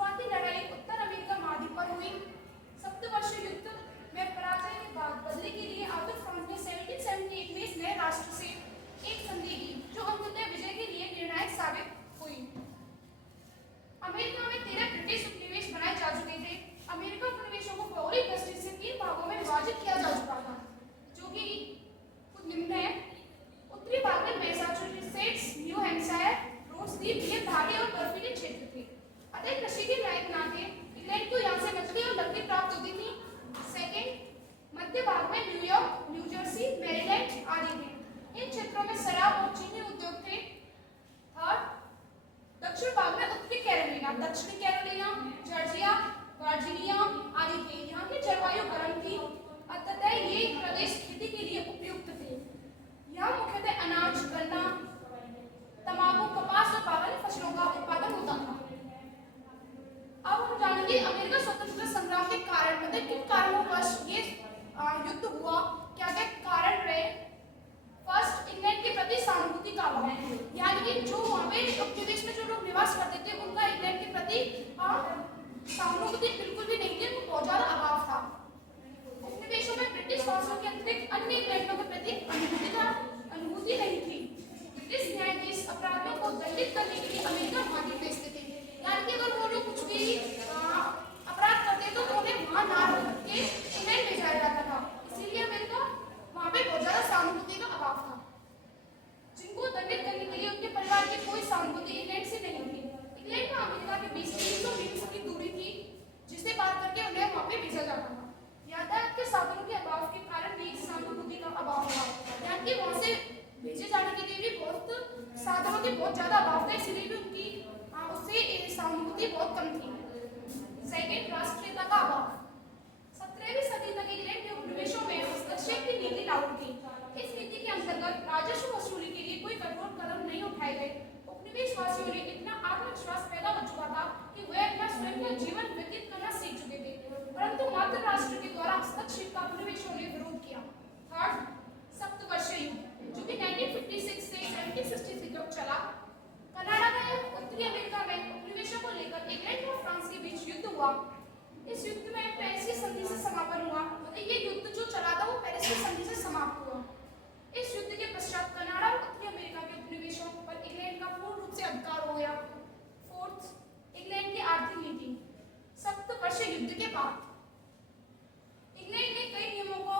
शुरुआती लड़ाई उत्तर अमेरिका महाद्वीप पर हुई। सप्तवर्षीय युद्ध में पराजय के बाद बदले के लिए आर्थिक फ्रांस ने 1778 में इस नए राष्ट्र से एक संधि की, जो अंततः विजय के लिए निर्णायक साबित हुई। अमेरिका में 13 ब्रिटिश उपनिवेश बनाए जा चुके थे। अमेरिका उपनिवेशों को भौगोलिक दृष्टि से 3 भागों में विभाजित किया जा चुका था, जो कि कुछ निम्न है। उत्तरी भाग में मैसाचुसेट्स, न्यू हैम्पशायर, रोड्स द्वीप ये पहाड़ी और बर्फीले क्षेत्र थे, अतः कृषि के लायक ना थे। इंग्लैंड को यहाँ से मछली और लकड़ी प्राप्त होती थी। सेकेंड, मध्य भाग में न्यूयॉर्क, न्यू जर्सी, मैरीलैंड आदि थे। इन क्षेत्रों में शराब और चीनी उद्योग थे। थर्ड, दक्षिण भाग में उत्तरी कैरोलिना, दक्षिणी कैरोलिना, जॉर्जिया, वर्जीनिया आदि थे। यहाँ की जलवायु गर्म थी, अतः ये प्रदेश खेती के लिए उपयुक्त थे। यहाँ मुख्यतः अनाज, गन्ना, तंबाकू, कपास और बागानी फसलों का उत्पादन होता था। अब हम जानेंगे अमेरिका स्वतंत्रता संग्राम के कारण, मतलब किन कारणों ये युद्ध हुआ, क्या क्या कारण रहे। फर्स्ट, इंग्लैंड के प्रति सहानुभूति का अभाव, यानी कि जो वहाँ पे उपनिवेश में जो लोग निवास करते थे उनका इंग्लैंड के प्रति सहानुभूति बिल्कुल भी नहीं थी, उनको बहुत ज्यादा अभाव था। उपनिवेशों में ब्रिटिश शासकों के अतिरिक्त अन्य इंग्लैंडों के प्रति अनुभूति नहीं थी। ब्रिटिश न्यायाधीश अपराधियों को दंडित करने के लिए अमेरिका महाद्वीप भेजते थे, यानी कि अगर वो लोग कुछ भी अपराध करते तो उन्हें वहां ना रख के इंग्लैंड भेजा जाता था। इसीलिए अमेरिका वहां पे बहुत ज्यादा सहानुभूति का अभाव था। जिनको दंडित करने के लिए उनके परिवार की कोई सहानुभूति इंग्लैंड से नहीं थी। इंग्लैंड और अमेरिका के बीच 300 मील की दूरी थी, जिसे पार करके उन्हें वहां पे भेजा जाता था। यातायात के साधनों के अभाव के कारण भी सहानुभूति का अभाव था, यानी कि वहां से भेजे जाने के लिए भी बहुत साधनों के बहुत ज्यादा अभाव था, इसलिए भी उनकी उससे सहानुभूति बहुत कम थी। सेकेंड, राष्ट्रीयता का अभाव। 17वीं सदी तक इंग्लैंड के उपनिवेशों में हस्तक्षेप की नीति लागू थी। इस नीति के अंतर्गत राजस्व वसूली के लिए कोई कठोर कदम नहीं उठाए गए। उपनिवेश वासियों में इतना आत्मविश्वास पैदा हो चुका था कि वे अपना स्वयं का जीवन व्यतीत करना सीख चुके थे, परंतु मातृ राष्ट्र के द्वारा हस्तक्षेप का उपनिवेशों ने विरोध किया। थर्ड, सप्तवर्षीय युद्ध, जो कि 1956 से 1763 तक चला। कनाडा में उत्तरी अमेरिका में उपनिवेशों को लेकर इंग्लैंड और फ्रांस के बीच युद्ध हुआ। इस युद्ध में पेरिस की संधि से समापन हुआ, मतलब ये युद्ध जो चला था वो पेरिस की संधि से समाप्त हुआ। इस युद्ध के पश्चात कनाडा और उत्तरी अमेरिका के उपनिवेशों पर इंग्लैंड का पूर्ण रूप से अधिकार हो गया। फोर्थ, इंग्लैंड की आर्थिक नीति। सप्तवर्षीय युद्ध के बाद इंग्लैंड ने कई नियमों को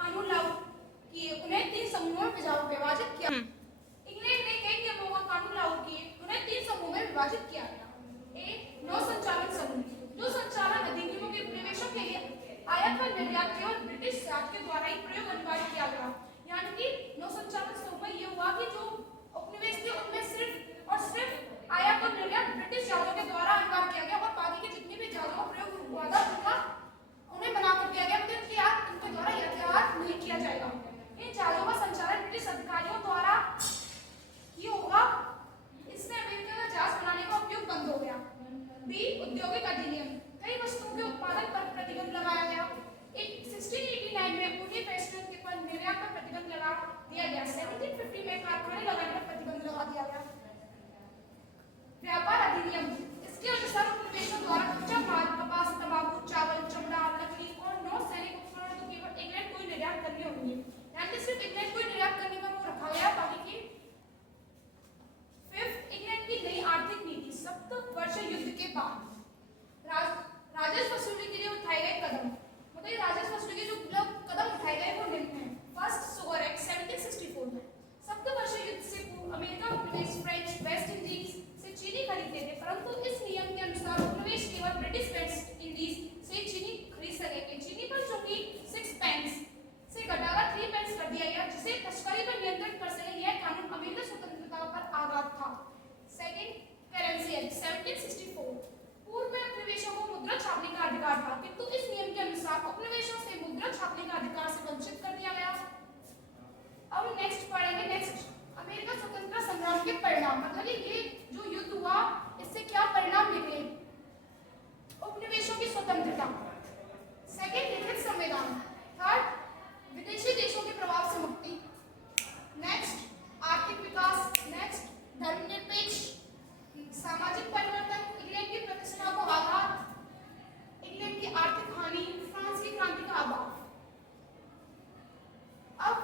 कानून लागू किए, उन्हें 3 समूहों में विभाजित किया। इंग्लैंड ने कई नियमों का कानून लागू किए, उन्हें 3 समूहों में विभाजित किया गया। एक, नौ संचालन समूह, जो संचालन अधिनियमों के उपनिवेशों के लिए आयात और निर्यात केवल ब्रिटिश राज्य के द्वारा ही प्रयोग अनिवार्य किया गया। यानी कि नौ संचालन समूह में यह हुआ कि जो उपनिवेश थे उनमें सिर्फ और सिर्फ आयात और निर्यात ब्रिटिश जहाजों के द्वारा अनिवार्य किया गया, और बाकी के जितने भी जहाजों का प्रयोग हुआ था उनका उन्हें मना कर दिया गया, मतलब कि उनके द्वारा यातायात नहीं किया जाएगा। इन जहाजों का संचालन ब्रिटिश अधिकारियों द्वारा किया होगा। इसमें अमेरिका का जहाज बनाने का उपयोग बंद हो गया। बी, औद्योगिक अधिनियम, कई वस्तुओं के उत्पादन पर प्रतिबंध लगाया गया। 1689 में ऊनी फैशन के पर निर्यात पर प्रतिबंध लगा दिया गया। 1750 में कारखाने लगाने पर प्रतिबंध लगा दिया गया। व्यापार अधिनियम, इसके अनुसार उपनिवेशों द्वारा कच्चा माल, कपास, तंबाकू, चावल, चमड़ा, लकड़ी और नौ सैनिक उपकरण तो केवल इंग्लैंड को ही निर्यात करने होंगे, यानी कि सिर्फ इंग्लैंड को ही निर्यात करने पर वो रखा गया, बाकी की। फिफ्थ, इंग्लैंड की नई आर्थिक नीति। सप्तवर्षीय युद्ध के बाद राजस्व वसूली के लिए उठाए गए कदम, मतलब राजस्व वसूली के जो कदम उठाए गए वो निम्न हैं। फर्स्ट, शुगर एक्ट 1764 में। सप्तवर्षीय युद्ध से पूर्व अमेरिका उपनिवेश फ्रेंच वेस्ट इंडीज से चीनी खरीदते थे, परंतु इस नियम के अनुसार उपनिवेश केवल ब्रिटिश वेस्ट इंडीज से चीनी खरीद सकेंगे। चीनी पर जो कि 6 पेंस से घटाकर 3 पेंस कर दिया गया, जिसे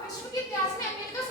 विश्व के इतिहास में अमेरिका